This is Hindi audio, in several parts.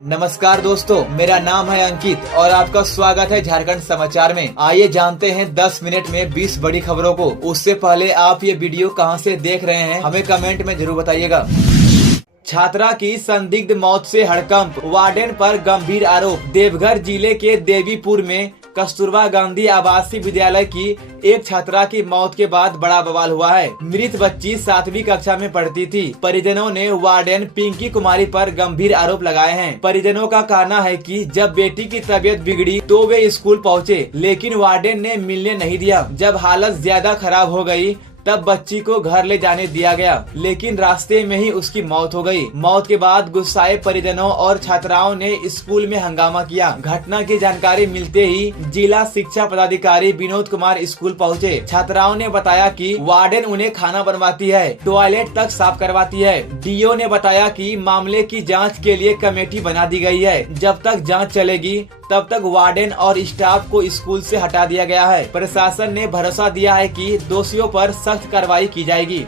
नमस्कार दोस्तों, मेरा नाम है अंकित और आपका स्वागत है झारखंड समाचार में। आइए जानते हैं 10 मिनट में 20 बड़ी खबरों को। उससे पहले आप ये वीडियो कहां से देख रहे हैं हमें कमेंट में जरूर बताइएगा। छात्रा की संदिग्ध मौत से हड़कंप, वार्डन पर गंभीर आरोप। देवघर जिले के देवीपुर में कस्तूरबा गांधी आवासीय विद्यालय की एक छात्रा की मौत के बाद बड़ा बवाल हुआ है। मृत बच्ची 7वीं कक्षा में पढ़ती थी। परिजनों ने वार्डन पिंकी कुमारी पर गंभीर आरोप लगाए हैं। परिजनों का कहना है कि जब बेटी की तबीयत बिगड़ी तो वे स्कूल पहुंचे, लेकिन वार्डन ने मिलने नहीं दिया। जब हालत ज्यादा खराब हो गई तब बच्ची को घर ले जाने दिया गया, लेकिन रास्ते में ही उसकी मौत हो गई। मौत के बाद गुस्साए परिजनों और छात्राओं ने स्कूल में हंगामा किया। घटना की जानकारी मिलते ही जिला शिक्षा पदाधिकारी विनोद कुमार स्कूल पहुंचे। छात्राओं ने बताया कि वार्डन उन्हें खाना बनवाती है, टॉयलेट तक साफ करवाती है। डीओ ने बताया कि मामले की जाँच के लिए कमेटी बना दी गई है। जब तक जाँच चलेगी तब तक वार्डन और स्टाफ को स्कूल से हटा दिया गया है। प्रशासन ने भरोसा दिया है कि दोषियों पर सख्त कार्रवाई की जाएगी।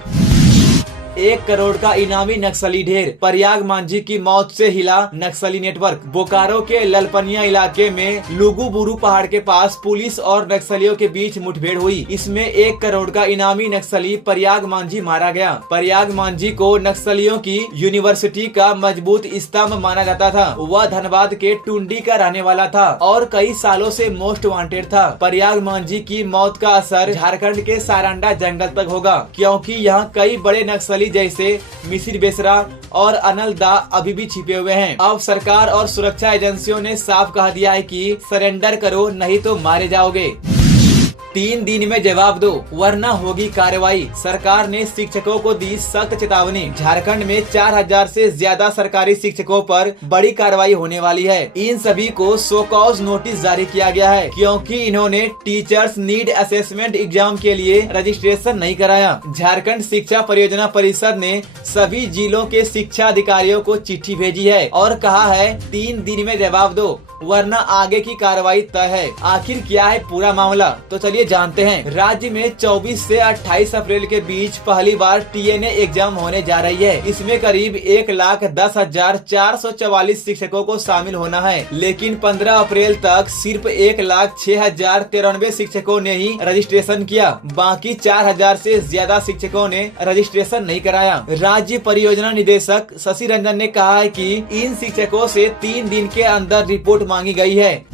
1 करोड़ का इनामी नक्सली ढेर, प्रयाग मांझी की मौत से हिला नक्सली नेटवर्क। बोकारो के ललपनिया इलाके में लुगुबुरु पहाड़ के पास पुलिस और नक्सलियों के बीच मुठभेड़ हुई। इसमें 1 करोड़ का इनामी नक्सली प्रयाग मांझी मारा गया। प्रयाग मांझी को नक्सलियों की यूनिवर्सिटी का मजबूत स्तंभ माना जाता था। वह धनबाद के टुंडी का रहने वाला था और कई सालों से मोस्ट वांटेड था। प्रयाग मांझी की मौत का असर झारखंड के सारंडा जंगल तक होगा, क्योंकि यहाँ कई बड़े नक्सली जैसे मिसिर बेसरा और अनल दा अभी भी छिपे हुए हैं। अब सरकार और सुरक्षा एजेंसियों ने साफ कह दिया है कि सरेंडर करो नहीं तो मारे जाओगे। 3 दिन में जवाब दो वरना होगी कार्रवाई। सरकार ने शिक्षकों को दी सख्त चेतावनी। झारखंड में 4000 से ज्यादा सरकारी शिक्षकों पर बड़ी कार्रवाई होने वाली है। इन सभी को शो कॉज नोटिस जारी किया गया है, क्योंकि इन्होंने टीचर्स नीड असेसमेंट एग्जाम के लिए रजिस्ट्रेशन नहीं कराया। झारखंड शिक्षा परियोजना परिषद ने सभी जिलों के शिक्षा अधिकारियों को चिट्ठी भेजी है और कहा है 3 दिन में जवाब दो वरना आगे की कार्रवाई तय है। आखिर क्या है पूरा मामला, तो चलिए जानते हैं। राज्य में 24 से 28 अप्रैल के बीच पहली बार टीएनए एग्जाम होने जा रही है। इसमें करीब 1,10,444 शिक्षकों को शामिल होना है, लेकिन 15 अप्रैल तक सिर्फ 1,06,093 शिक्षकों ने ही रजिस्ट्रेशन किया। बाकी 4,000 से ज्यादा शिक्षकों ने रजिस्ट्रेशन नहीं कराया। राज्य परियोजना निदेशक शशि रंजन ने कहा है कि इन शिक्षकों से 3 दिन के अंदर रिपोर्ट मांगी गई है।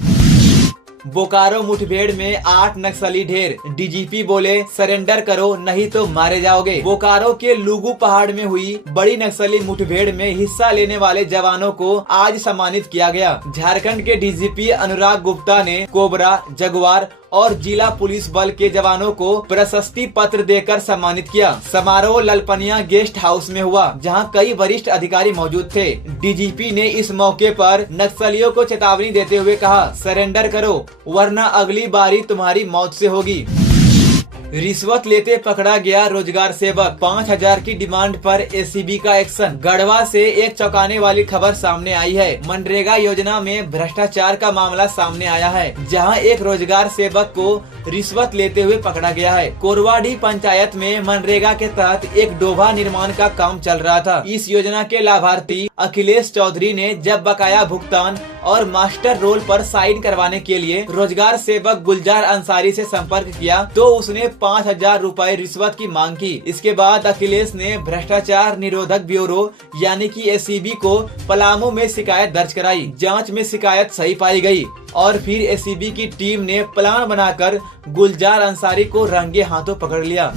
बोकारो मुठभेड़ में 8 नक्सली ढेर, डीजीपी बोले सरेंडर करो नहीं तो मारे जाओगे। बोकारो के लुगु पहाड़ में हुई बड़ी नक्सली मुठभेड़ में हिस्सा लेने वाले जवानों को आज सम्मानित किया गया। झारखंड के डीजीपी अनुराग गुप्ता ने कोबरा, जगुआर और जिला पुलिस बल के जवानों को प्रशस्ति पत्र देकर सम्मानित किया। समारोह ललपनिया गेस्ट हाउस में हुआ, जहां कई वरिष्ठ अधिकारी मौजूद थे। डीजीपी ने इस मौके पर नक्सलियों को चेतावनी देते हुए कहा, सरेंडर करो वरना अगली बारी तुम्हारी मौत से होगी। रिश्वत लेते पकड़ा गया रोजगार सेवक, 5000 की डिमांड पर एसीबी का एक्शन। गढ़वा से एक चौंकाने वाली खबर सामने आई है। मनरेगा योजना में भ्रष्टाचार का मामला सामने आया है, जहां एक रोजगार सेवक को रिश्वत लेते हुए पकड़ा गया है। कोरवाडी पंचायत में मनरेगा के तहत एक डोभा निर्माण का काम चल रहा था। इस योजना के लाभार्थी अखिलेश चौधरी ने जब बकाया भुगतान और मास्टर रोल पर साइन करवाने के लिए रोजगार सेवक गुलजार अंसारी से संपर्क किया तो उसने 5,000 रुपए रिश्वत की मांग की। इसके बाद अखिलेश ने भ्रष्टाचार निरोधक ब्यूरो यानी कि एसीबी को पलामू में शिकायत दर्ज कराई। जांच में शिकायत सही पाई गई और फिर एसीबी की टीम ने प्लान बनाकर गुलजार अंसारी को रंगे हाथों पकड़ लिया।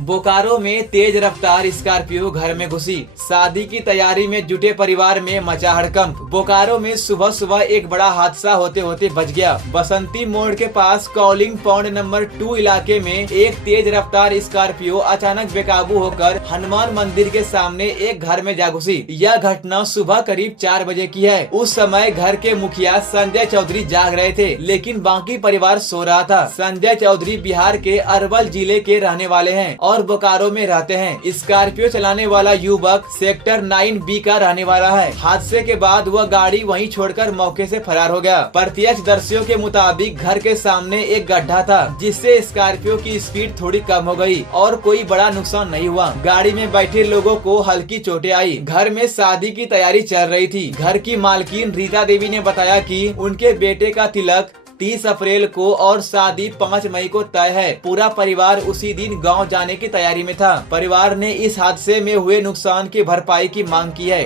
बोकारो में तेज रफ्तार स्कॉर्पियो घर में घुसी, शादी की तैयारी में जुटे परिवार में मचा हड़कंप। बोकारो में सुबह सुबह एक बड़ा हादसा होते होते बच गया। बसंती मोड़ के पास कॉलिंग पॉइंट नंबर 2 इलाके में एक तेज रफ्तार स्कॉर्पियो अचानक बेकाबू होकर हनुमान मंदिर के सामने एक घर में जा घुसी। यह घटना सुबह करीब 4 बजे की है। उस समय घर के मुखिया संजय चौधरी जाग रहे थे, लेकिन बाकी परिवार सो रहा था। संजय चौधरी बिहार के अरवल जिले के रहने वाले हैं और बोकारो में रहते हैं। स्कॉर्पियो चलाने वाला युवक सेक्टर 9B का रहने वाला है। हादसे के बाद वह गाड़ी वहीं छोड़कर मौके से फरार हो गया। प्रत्यक्षदर्शियों के मुताबिक घर के सामने एक गड्ढा था, जिससे स्कॉर्पियो की स्पीड थोड़ी कम हो गई और कोई बड़ा नुकसान नहीं हुआ। गाड़ी में बैठे लोगों को हल्की चोटें आई। घर में शादी की तैयारी चल रही थी। घर की मालकिन रीता देवी ने बताया कि उनके बेटे का तिलक 30 अप्रैल को और शादी 5 मई को तय है। पूरा परिवार उसी दिन गांव जाने की तैयारी में था। परिवार ने इस हादसे में हुए नुकसान की भरपाई की मांग की है।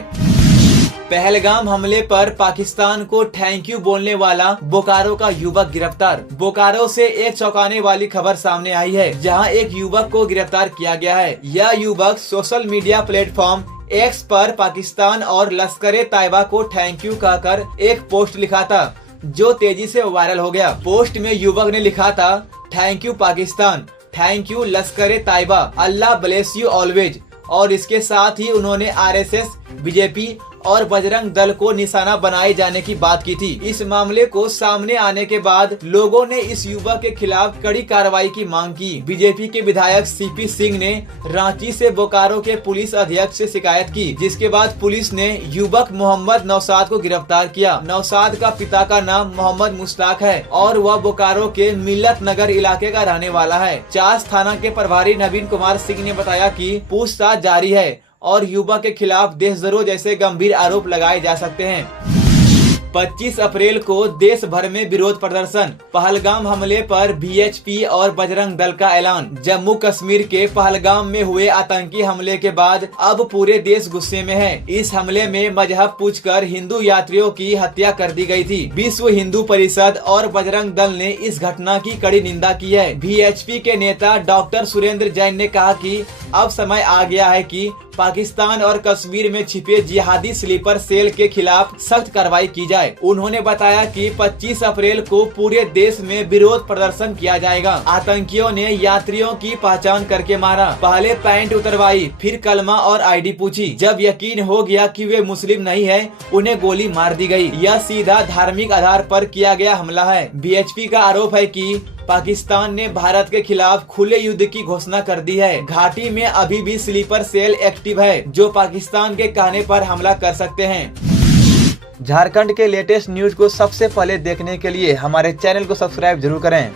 पहलगाम हमले पर पाकिस्तान को थैंक यू बोलने वाला बोकारो का युवक गिरफ्तार। बोकारो से एक चौंकाने वाली खबर सामने आई है, जहां एक युवक को गिरफ्तार किया गया है। यह युवक सोशल मीडिया प्लेटफॉर्म एक्स पर पाकिस्तान और लश्कर तैयबा को थैंक यू कहकर एक पोस्ट लिखा था, जो तेजी से वायरल हो गया। पोस्ट में युवक ने लिखा था, thank you Pakistan, thank you Lashkar Taiba, Allah bless you always. और इसके साथ ही उन्होंने आरएसएस, बीजेपी और बजरंग दल को निशाना बनाए जाने की बात की थी। इस मामले को सामने आने के बाद लोगों ने इस युवक के खिलाफ कड़ी कार्रवाई की मांग की। बीजेपी के विधायक सीपी सिंह ने रांची से बोकारो के पुलिस अधीक्षक से शिकायत की, जिसके बाद पुलिस ने युवक मोहम्मद नौशाद को गिरफ्तार किया। नौशाद का पिता का नाम मोहम्मद मुश्ताक है और वह बोकारो के मिल्लत नगर इलाके का रहने वाला है। चास थाना के प्रभारी नवीन कुमार सिंह ने बताया कि पूछताछ जारी है और युवक के खिलाफ देशद्रोह जैसे गंभीर आरोप लगाए जा सकते हैं। 25 अप्रैल को देश भर में विरोध प्रदर्शन। पहलगाम हमले पर बीएचपी और बजरंग दल का ऐलान। जम्मू कश्मीर के पहलगाम में हुए आतंकी हमले के बाद अब पूरे देश गुस्से में है। इस हमले में मजहब पूछकर हिंदू यात्रियों की हत्या कर दी गई थी। विश्व हिंदू परिषद और बजरंग दल ने इस घटना की कड़ी निंदा की है। बीएचपी के नेता डॉक्टर सुरेंद्र जैन ने कहा कि अब समय आ गया है कि पाकिस्तान और कश्मीर में छिपे जिहादी स्लीपर सेल के खिलाफ सख्त कार्रवाई की जाए। उन्होंने बताया कि 25 अप्रैल को पूरे देश में विरोध प्रदर्शन किया जाएगा। आतंकियों ने यात्रियों की पहचान करके मारा। पहले पैंट उतरवाई, फिर कलमा और आईडी पूछी। जब यकीन हो गया कि वे मुस्लिम नहीं है, उन्हें गोली मार दी गई। यह सीधा धार्मिक आधार पर किया गया हमला है। बीएचपी का आरोप है कि पाकिस्तान ने भारत के खिलाफ खुले युद्ध की घोषणा कर दी है। घाटी में अभी भी स्लीपर सेल एक्टिव है, जो पाकिस्तान के कहने पर हमला कर सकते हैं। झारखंड के लेटेस्ट न्यूज को सबसे पहले देखने के लिए हमारे चैनल को सब्सक्राइब जरूर करें।